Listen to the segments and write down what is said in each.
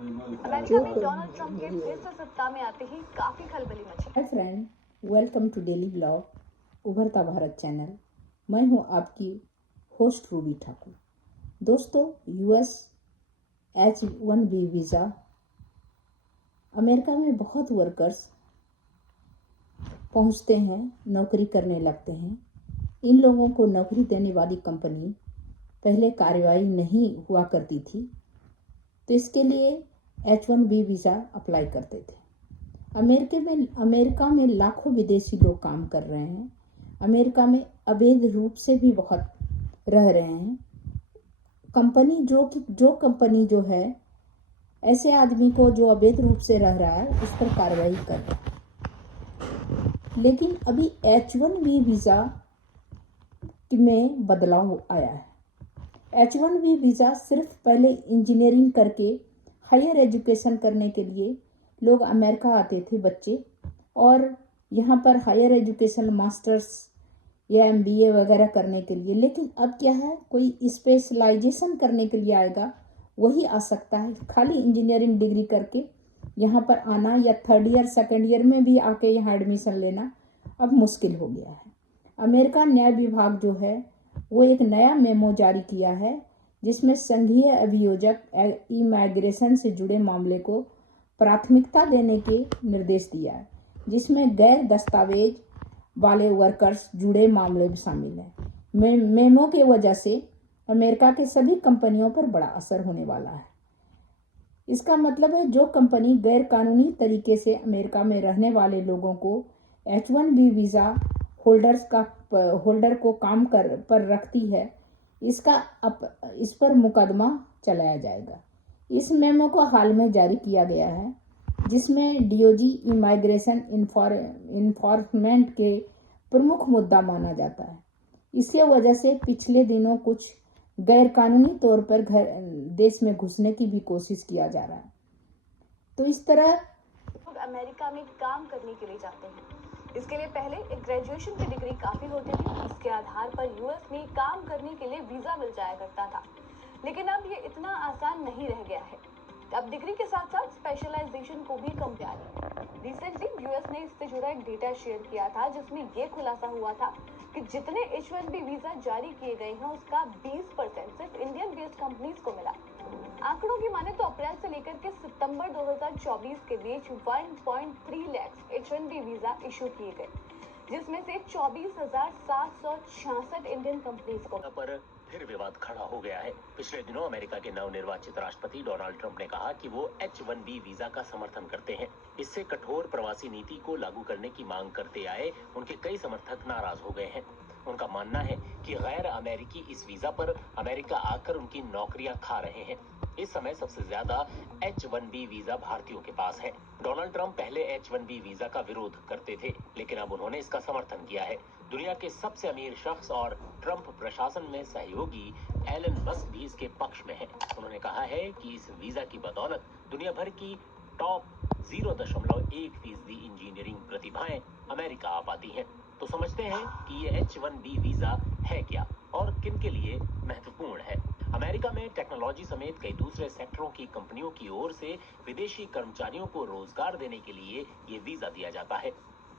America में Donald Trump के फिर से सत्ता में आते ही काफी खलबली मची। Hi friend, welcome to daily blog Ubharta Bharat channel. मैं हूं आपकी होस्ट रूबी ठाकुर। दोस्तों, यूएस H-1B वीज़ा अमेरिका में बहुत वर्कर्स पहुंचते हैं, नौकरी करने लगते हैं। इन लोगों को नौकरी देने वाली कंपनी पहले कार्रवाई नहीं हुआ करती थी, तो इसके लिए H-1B वीज़ा अप्लाई करते थे। अमेरिका में लाखों विदेशी लोग काम कर रहे हैं। अमेरिका में अवैध रूप से भी बहुत रह रहे हैं। जो कंपनी जो है ऐसे आदमी को जो अवैध रूप से रह रहा है उस पर कार्रवाई कर रहा है। लेकिन अभी H-1B वीज़ा में बदलाव आया है। H-1B वीज़ा सिर्फ पहले इंजीनियरिंग करके हायर एजुकेशन करने के लिए लोग अमेरिका आते थे बच्चे, और यहाँ पर हायर एजुकेशन मास्टर्स या MBA वगैरह करने के लिए। लेकिन अब क्या है, कोई स्पेशलाइजेशन करने के लिए आएगा वही आ सकता है। खाली इंजीनियरिंग डिग्री करके यहाँ पर आना या थर्ड ईयर सेकेंड ईयर में भी आके यहाँ एडमिशन लेना अब मुश्किल हो गया है। अमेरिका न्याय विभाग जो है वो एक नया मेमो जारी किया है, जिसमें संघीय अभियोजक इमिग्रेशन से जुड़े मामले को प्राथमिकता देने के निर्देश दिया है, जिसमें गैर दस्तावेज वाले वर्कर्स जुड़े मामले भी शामिल हैं। मेमो के वजह से अमेरिका के सभी कंपनियों पर बड़ा असर होने वाला है। इसका मतलब है, जो कंपनी गैर कानूनी तरीके से अमेरिका में रहने वाले लोगों को H-1B वीज़ा होल्डर को काम पर रखती है, इस पर मुकदमा चलाया जाएगा। इस मेमो को हाल में जारी किया गया है, जिसमें DOJ इमिग्रेशन इन्फोर्समेंट के प्रमुख मुद्दा माना जाता है। इसके वजह से पिछले दिनों कुछ गैर कानूनी तौर पर देश में घुसने की भी कोशिश किया जा रहा है। तो इस तरह लोग अमेरिका में काम करने के लिए जाते हैं। इसके लिए पहले एक ग्रेजुएशन की डिग्री काफी होती थी। इसके आधार पर यूएस में काम करने के लिए वीजा मिल जाया करता था। लेकिन अब ये इतना आसान नहीं रह गया है। अब डिग्री के साथ साथ स्पेशलाइजेशन को भी कम प्यार है। रिसेंटली यूएस ने इससे जुड़ा एक डेटा शेयर किया था, जिसमें ये खुलासा हुआ था कि जितने H-1B वीजा जारी किए गए हैं उसका 20% सिर्फ इंडियन बेस्ड कंपनीज को मिला। आंकड़ों की माने तो अप्रैल से लेकर के सितंबर 2024 के बीच 1.3 लाख H-1B वीजा इशू किए गए, जिसमें से 24,766 इंडियन कंपनीज को। पर फिर विवाद खड़ा हो गया है। पिछले दिनों अमेरिका के नवनिर्वाचित राष्ट्रपति डोनाल्ड ट्रंप ने कहा कि वो H-1B वीजा का समर्थन करते हैं। इससे कठोर प्रवासी नीति को लागू करने की मांग करते आए उनके कई समर्थक नाराज हो गए हैं। उनका मानना है कि गैर अमेरिकी इस वीजा पर अमेरिका आकर उनकी नौकरियां खा रहे हैं। इस समय सबसे ज्यादा H-1B वीजा भारतीयों के पास है। डोनाल्ड ट्रंप पहले H-1B वीजा का विरोध करते थे, लेकिन अब उन्होंने इसका समर्थन किया है। दुनिया के सबसे अमीर शख्स और ट्रंप प्रशासन में सहयोगी एलन मस्क भी इसके पक्ष में है। उन्होंने कहा है कि इस वीजा की बदौलत दुनिया भर की टॉप 0.1% इंजीनियरिंग प्रतिभाएं अमेरिका आ पाती हैं। तो समझते हैं कि ये H-1B वीजा है क्या और किन के लिए महत्वपूर्ण है। अमेरिका में टेक्नोलॉजी समेत कई दूसरे सेक्टरों की कंपनियों की ओर से विदेशी कर्मचारियों को रोजगार देने के लिए ये वीजा दिया जाता है।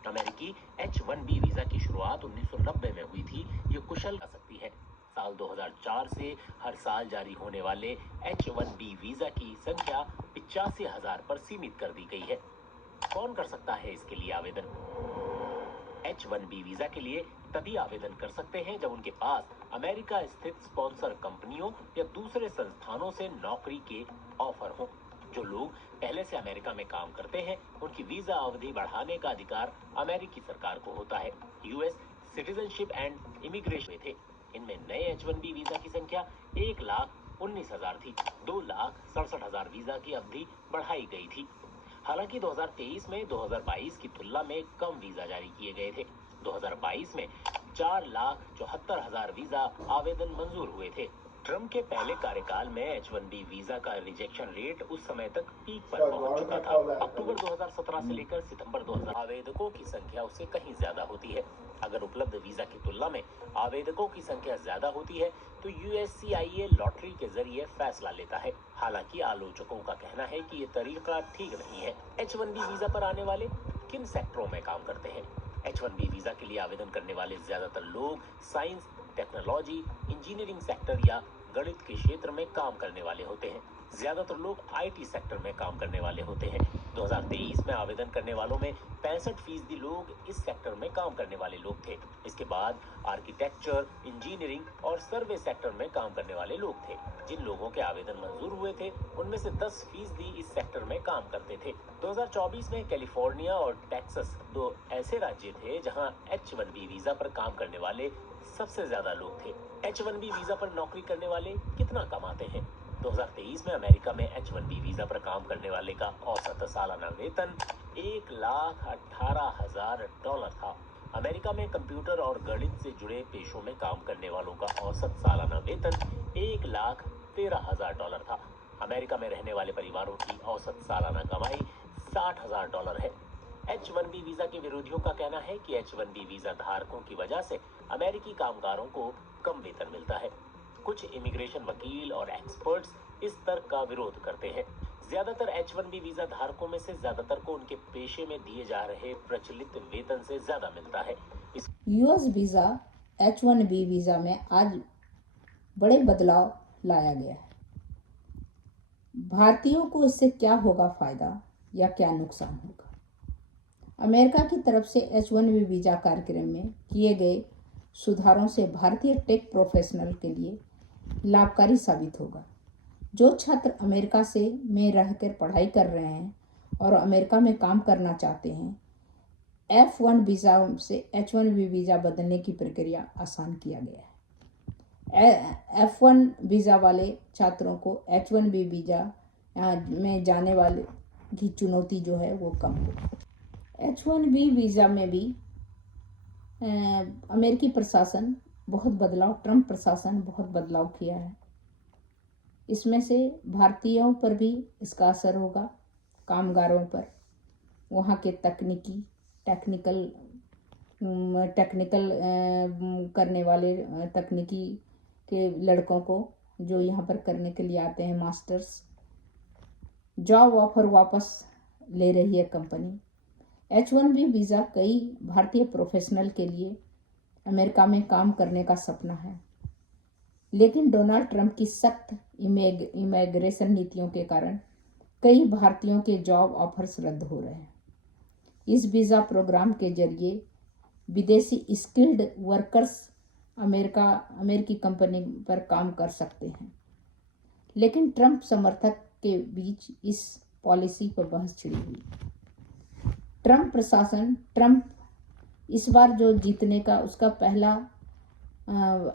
अमेरिकी H-1B वीजा की शुरुआत 1990 में हुई थी। ये कुशल कर सकती है। साल 2004 से हर साल जारी होने वाले H-1B वीजा की संख्या 85,000 पर सीमित कर दी गई है। कौन कर सकता है इसके लिए आवेदन? H-1B वीजा के लिए तभी आवेदन कर सकते हैं जब उनके पास अमेरिका स्थित स्पॉन्सर कंपनियों या दूसरे संस्थानों से नौकरी के ऑफर हो। जो लोग पहले से अमेरिका में काम करते हैं, उनकी वीजा अवधि बढ़ाने का अधिकार अमेरिकी सरकार को होता है। यूएस सिटीजनशिप एंड इमिग्रेशन थे। इनमें नए H-1B वीजा की संख्या 1,19,000 थी। 2,67,000 वीजा की अवधि बढ़ाई गई थी। हालांकि 2023 में 2022 की तुलना में कम वीजा जारी किए गए थे। 2022 में 4,74,000 वीजा आवेदन मंजूर हुए थे। ट्रंप के पहले कार्यकाल में H-1B वीजा का रिजेक्शन रेट उस समय तक पीक पर पहुंच चुका था। अक्टूबर 2017 से लेकर सितंबर 2000 आवेदकों की संख्या उससे कहीं ज्यादा होती है। अगर उपलब्ध वीजा की तुलना में आवेदकों की संख्या ज्यादा होती है तो USCIS लॉटरी के जरिए फैसला लेता है। हालांकि आलोचकों का कहना है कि ये तरीका ठीक नहीं है। H1B वीजा पर आने वाले किन सेक्टरों में काम करते हैं? H1B वीजा के लिए आवेदन करने वाले ज्यादातर लोग साइंस, टेक्नोलॉजी, इंजीनियरिंग सेक्टर या गणित के क्षेत्र में काम करने वाले होते हैं। ज्यादातर लोग IT सेक्टर में काम करने वाले होते हैं। 2023 में आवेदन करने वालों में 65% लोग इस सेक्टर में काम करने वाले लोग थे। इसके बाद आर्किटेक्चर, इंजीनियरिंग और सर्वे सेक्टर में काम करने वाले लोग थे। जिन लोगों के आवेदन मंजूर हुए थे उनमें से 10% इस सेक्टर में काम करते थे। 2024 में कैलिफोर्निया और टेक्सास दो ऐसे राज्य थे जहां H1B वीजा पर काम करने वाले सबसे ज्यादा लोग थे। H1B वीजा पर नौकरी करने वाले कितना कमाते हैं? 2023 में अमेरिका में H1B वीजा पर काम करने वाले का औसत सालाना वेतन $1,18,000 था। अमेरिका में कंप्यूटर और गणित से जुड़े पेशों में काम करने वालों का औसत सालाना वेतन $1,13,000 था। अमेरिका में रहने वाले परिवारों की औसत सालाना कमाई $60,000 है। H1B वीजा के विरोधियों का कहना है कि H1B वीजा धारकों की वजह से अमेरिकी कामगारों को कम वेतन मिलता है। कुछ इमिग्रेशन वकील और एक्सपर्ट्स इस तर्क का विरोध करते हैं। ज्यादातर H1B वीजा धारकों में से ज्यादातर को उनके पेशे में दिए जा रहे प्रचलित वेतन से ज्यादा मिलता है। यूएस वीजा H1B वीजा में आज बड़े बदलाव लाया गया है। भारतीयों को इससे क्या होगा फायदा या क्या नुकसान होगा? अमेरिका की तरफ से H1B वीजा कार्यक्रम में किए गए सुधारों से भारतीय टेक प्रोफेशनल के लिए लाभकारी साबित होगा। जो छात्र अमेरिका में रहकर पढ़ाई कर रहे हैं और अमेरिका में काम करना चाहते हैं, F1 वीजा से H1B वीजा बदलने की प्रक्रिया आसान किया गया है। F1 वीजा वाले छात्रों को H1B वीजा में जाने वाले की चुनौती जो है वो कम होगी। H1B वीजा में भी अमेरिकी प्रशासन ट्रंप प्रशासन बहुत बदलाव किया है। इसमें से भारतीयों पर भी इसका असर होगा, कामगारों पर, वहाँ के टेक्निकल करने वाले तकनीकी के लड़कों को जो यहाँ पर करने के लिए आते हैं मास्टर्स। जॉब ऑफर वापस ले रही है कंपनी। H1B वीज़ा कई भारतीय प्रोफेशनल के लिए अमेरिका में काम करने का सपना है, लेकिन डोनाल्ड ट्रंप की सख्त इमिग्रेशन नीतियों के कारण कई भारतीयों के जॉब ऑफर्स रद्द हो रहे हैं। इस वीज़ा प्रोग्राम के जरिए विदेशी स्किल्ड वर्कर्स अमेरिकी कंपनी पर काम कर सकते हैं, लेकिन ट्रंप समर्थक के बीच इस पॉलिसी पर बहस छिड़ी हुई। ट्रंप इस बार जो जीतने का उसका पहला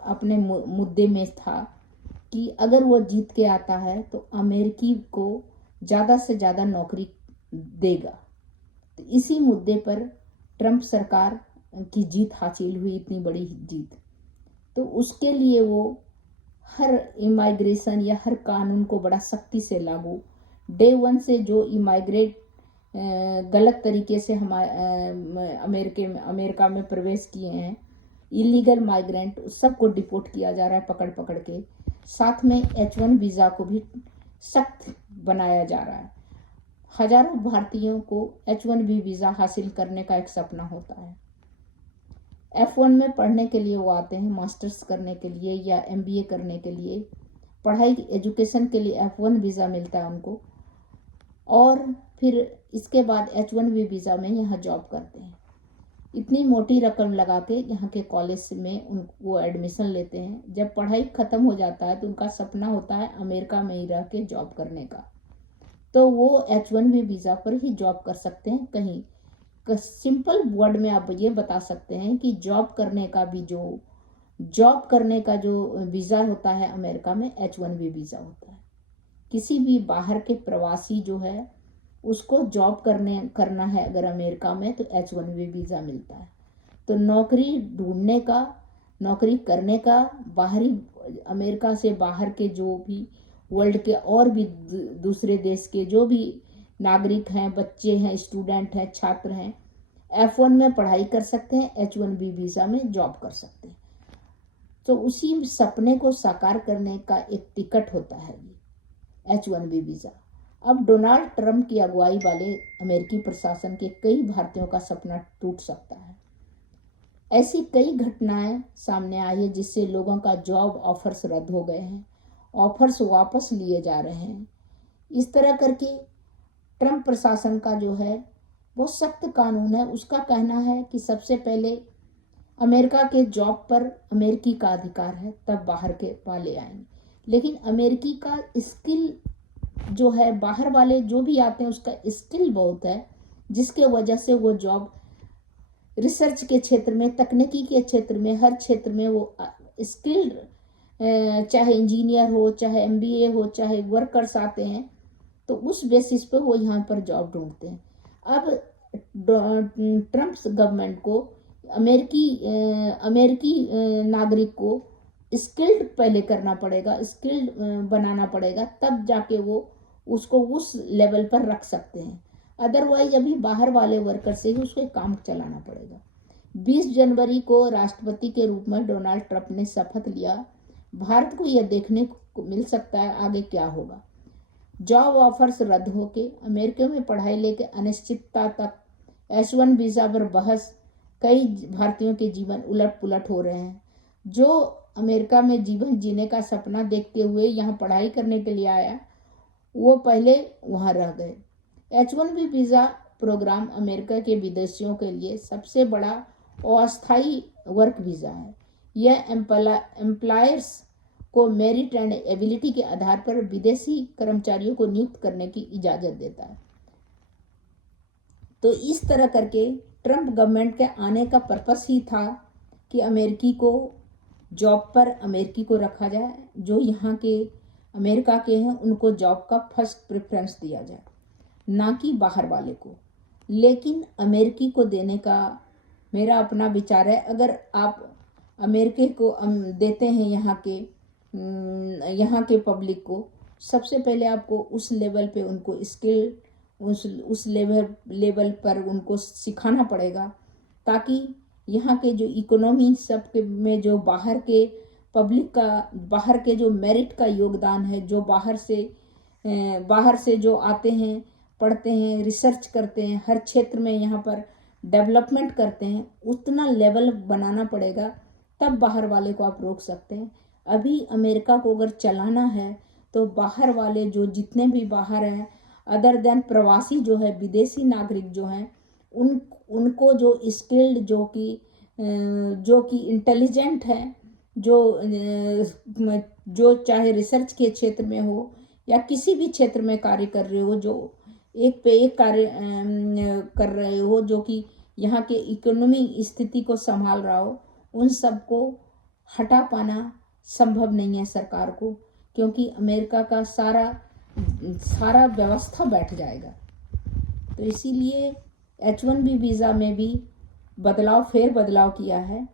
अपने मुद्दे में था कि अगर वो जीत के आता है तो अमेरिकी को ज़्यादा से ज़्यादा नौकरी देगा। तो इसी मुद्दे पर ट्रंप सरकार की जीत हासिल हुई, इतनी बड़ी जीत। तो उसके लिए वो हर इमाइग्रेशन या हर कानून को बड़ा सख्ती से लागू, डे 1 से जो इमाइग्रेट गलत तरीके से अमेरिका में प्रवेश किए हैं, इलीगल माइग्रेंट, सबको डिपोर्ट किया जा रहा है पकड़ के। साथ में H1 वीज़ा को भी सख्त बनाया जा रहा है। हजारों भारतीयों को H1B वीज़ा हासिल करने का एक सपना होता है। F1 में पढ़ने के लिए वो आते हैं, मास्टर्स करने के लिए या MBA करने के लिए, पढ़ाई एजुकेशन के लिए F1 वीज़ा मिलता है उनको, और फिर इसके बाद H1B वीज़ा में यहाँ जॉब करते हैं। इतनी मोटी रकम लगा के यहाँ के कॉलेज में वो एडमिशन लेते हैं। जब पढ़ाई ख़त्म हो जाता है तो उनका सपना होता है अमेरिका में ही रह के जॉब करने का, तो वो H1B वीज़ा पर ही जॉब कर सकते हैं। कहीं सिंपल वर्ड में आप ये बता सकते हैं कि जॉब करने का जो वीज़ा होता है अमेरिका में, H1B वीज़ा होता है। किसी भी बाहर के प्रवासी जो है उसको जॉब करना है अगर अमेरिका में, तो H1B वीज़ा मिलता है। तो नौकरी करने का बाहरी, अमेरिका से बाहर के जो भी वर्ल्ड के और भी दूसरे देश के जो भी नागरिक हैं, बच्चे हैं, स्टूडेंट हैं, छात्र हैं, F1 में पढ़ाई कर सकते हैं, H1B वीज़ा में जॉब कर सकते हैं। तो उसी सपने को साकार करने का एक टिकट होता है ये। H1B visa. अब डोनाल्ड ट्रंप की अगुवाई वाले अमेरिकी प्रशासन के कई भारतीयों का सपना टूट सकता है। ऐसी कई घटनाएं सामने आई है जिससे लोगों का जॉब ऑफर्स रद्द हो गए हैं, ऑफर्स वापस लिए जा रहे हैं। इस तरह करके ट्रंप प्रशासन का जो है वो सख्त कानून है। उसका कहना है कि सबसे पहले अमेरिका के जॉब पर अमेरिकी का अधिकार है, तब बाहर के वाले आएंगे। लेकिन अमेरिकी का स्किल जो है, बाहर वाले जो भी आते हैं उसका स्किल बहुत है, जिसके वजह से वो जॉब रिसर्च के क्षेत्र में, तकनीकी के क्षेत्र में, हर क्षेत्र में वो स्किल्ड, चाहे इंजीनियर हो, चाहे MBA हो, चाहे वर्कर्स आते हैं, तो उस बेसिस पे वो यहाँ पर जॉब ढूंढते हैं। अब ट्रंप गवर्नमेंट को अमेरिकी नागरिक को स्किल्ड पहले करना पड़ेगा, स्किल्ड बनाना पड़ेगा, तब जाके वो उसको उस लेवल पर रख सकते हैं। अदरवाइज अभी बाहर वाले वर्कर से ही उसको काम चलाना पड़ेगा। 20 जनवरी को राष्ट्रपति के रूप में डोनाल्ड ट्रंप ने शपथ लिया। भारत को यह देखने को मिल सकता है आगे क्या होगा। जॉब ऑफर्स रद्द होके अमेरिका में पढ़ाई लेके अनिश्चितता तक, H1 वीज़ा पर बहस, कई भारतीयों के जीवन उलट पुलट हो रहे हैं। जो अमेरिका में जीवन जीने का सपना देखते हुए यहाँ पढ़ाई करने के लिए आया, वो पहले वहाँ रह गए। H1B वीज़ा प्रोग्राम अमेरिका के विदेशियों के लिए सबसे बड़ा अस्थायी वर्क वीज़ा है। यह एम्प्लॉयर्स को मेरिट एंड एबिलिटी के आधार पर विदेशी कर्मचारियों को नियुक्त करने की इजाज़त देता है। तो इस तरह करके ट्रंप गवर्नमेंट के आने का पर्पस ही था कि अमेरिकी को जॉब पर अमेरिकी को रखा जाए, जो यहाँ के अमेरिका के हैं उनको जॉब का फर्स्ट प्रेफरेंस दिया जाए, ना कि बाहर वाले को। लेकिन अमेरिकी को देने का मेरा अपना विचार है, अगर आप अमेरिकी को देते हैं यहाँ के पब्लिक को, सबसे पहले आपको उस लेवल पे उनको स्किल उस लेवल पर उनको सिखाना पड़ेगा, ताकि यहाँ के जो इकोनॉमी सब के में जो बाहर के पब्लिक का, बाहर के जो मेरिट का योगदान है, जो बाहर से जो आते हैं, पढ़ते हैं, रिसर्च करते हैं, हर क्षेत्र में यहाँ पर डेवलपमेंट करते हैं, उतना लेवल बनाना पड़ेगा, तब बाहर वाले को आप रोक सकते हैं। अभी अमेरिका को अगर चलाना है तो बाहर वाले जो जितने भी बाहर हैं, अदर देन प्रवासी जो है, विदेशी नागरिक जो हैं, उनको जो स्किल्ड, जो कि इंटेलिजेंट है, जो चाहे रिसर्च के क्षेत्र में हो या किसी भी क्षेत्र में कार्य कर रहे हो, जो एक पे एक कार्य कर रहे हो, जो कि यहाँ के इकोनॉमी स्थिति को संभाल रहा हो, उन सबको हटा पाना संभव नहीं है सरकार को, क्योंकि अमेरिका का सारा व्यवस्था बैठ जाएगा। तो इसीलिए H1B वीज़ा में भी फेर बदलाव किया है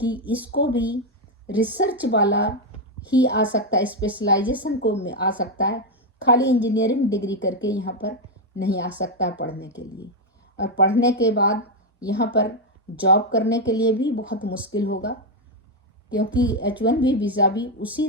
कि इसको भी रिसर्च वाला ही आ सकता है, स्पेशलाइजेशन को में आ सकता है, खाली इंजीनियरिंग डिग्री करके यहाँ पर नहीं आ सकता पढ़ने के लिए। और पढ़ने के बाद यहाँ पर जॉब करने के लिए भी बहुत मुश्किल होगा, क्योंकि H1B वीज़ा भी उसी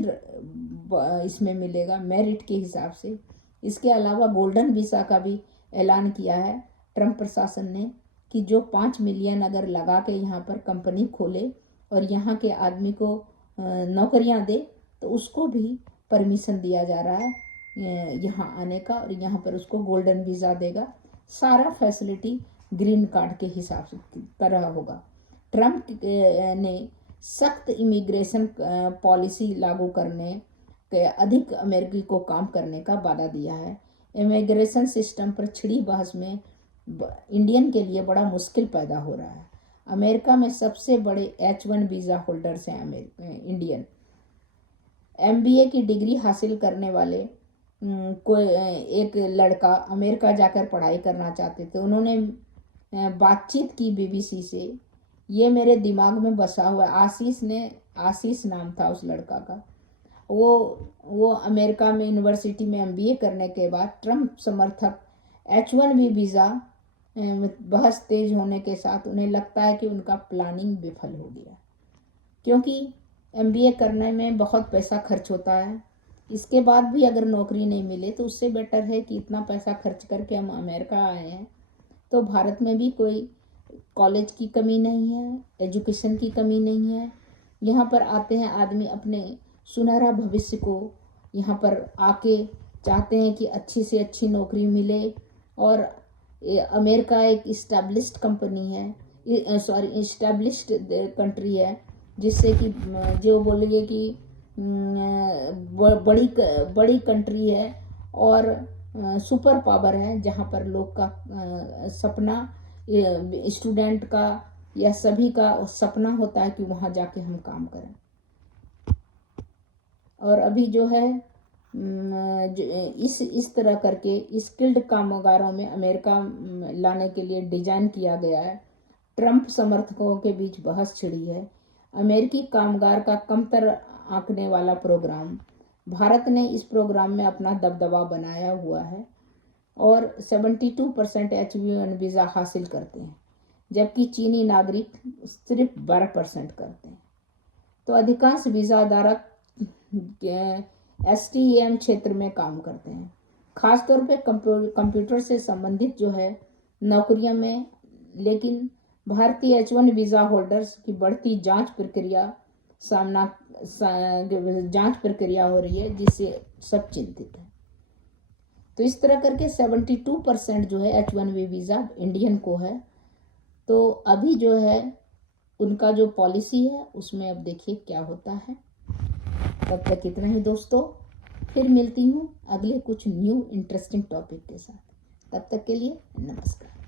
इसमें मिलेगा मेरिट के हिसाब से। इसके अलावा गोल्डन वीज़ा का भी ऐलान किया है ट्रंप प्रशासन ने कि जो 5 मिलियन अगर लगा के यहाँ पर कंपनी खोले और यहाँ के आदमी को नौकरियाँ दे, तो उसको भी परमिशन दिया जा रहा है यहाँ आने का, और यहाँ पर उसको गोल्डन वीज़ा देगा। सारा फैसिलिटी ग्रीन कार्ड के हिसाब से तरह होगा। ट्रंप ने सख्त इमिग्रेशन पॉलिसी लागू करने के अधिक अमेरिकी को काम करने का वादा दिया है। इमिग्रेशन सिस्टम पर छिड़ी बहस में इंडियन के लिए बड़ा मुश्किल पैदा हो रहा है। अमेरिका में सबसे बड़े H1 वीज़ा होल्डर्स हैं इंडियन। MBA की डिग्री हासिल करने वाले कोई एक लड़का अमेरिका जाकर पढ़ाई करना चाहते थे। उन्होंने बातचीत की BBC से, ये मेरे दिमाग में बसा हुआ। आशीष नाम था उस लड़का का। वो अमेरिका में यूनिवर्सिटी में MBA करने के बाद ट्रंप समर्थक H1B वीज़ा बहस तेज होने के साथ उन्हें लगता है कि उनका प्लानिंग विफल हो गया, क्योंकि MBA करने में बहुत पैसा खर्च होता है, इसके बाद भी अगर नौकरी नहीं मिले तो उससे बेटर है कि इतना पैसा खर्च करके हम अमेरिका आए हैं तो भारत में भी कोई कॉलेज की कमी नहीं है, एजुकेशन की कमी नहीं है। यहाँ पर आते हैं आदमी अपने सुनहरा भविष्य को यहाँ पर आके चाहते हैं कि अच्छी से अच्छी नौकरी मिले। और अमेरिका एक इस्टेब्लिश्ड कंपनी है, इस्टेब्लिश्ड कंट्री है, जिससे कि जो बोलिए कि बड़ी कंट्री है और सुपर पावर है, जहाँ पर लोग का सपना, स्टूडेंट का या सभी का सपना होता है कि वहाँ जाके हम काम करें। और अभी जो है इस तरह करके स्किल्ड कामगारों में अमेरिका लाने के लिए डिजाइन किया गया है। ट्रंप समर्थकों के बीच बहस छिड़ी है। अमेरिकी कामगार का कमतर आंकने वाला प्रोग्राम, भारत ने इस प्रोग्राम में अपना दबदबा बनाया हुआ है और 72% H1B वीज़ा हासिल करते हैं, जबकि चीनी नागरिक सिर्फ 12% करते हैं। तो अधिकांश वीज़ा धारक STEM क्षेत्र में काम करते हैं, खासतौर पे कंप्यूटर से संबंधित जो है नौकरियों में। लेकिन भारतीय H1 वीज़ा होल्डर्स की बढ़ती जांच प्रक्रिया हो रही है, जिससे सब चिंतित है। तो इस तरह करके 72% जो है H1B वीज़ा इंडियन को है। तो अभी जो है उनका जो पॉलिसी है उसमें अब देखिए क्या होता है। तब तक इतना ही दोस्तों, फिर मिलती हूँ अगले कुछ न्यू इंटरेस्टिंग टॉपिक के साथ। तब तक के लिए नमस्कार।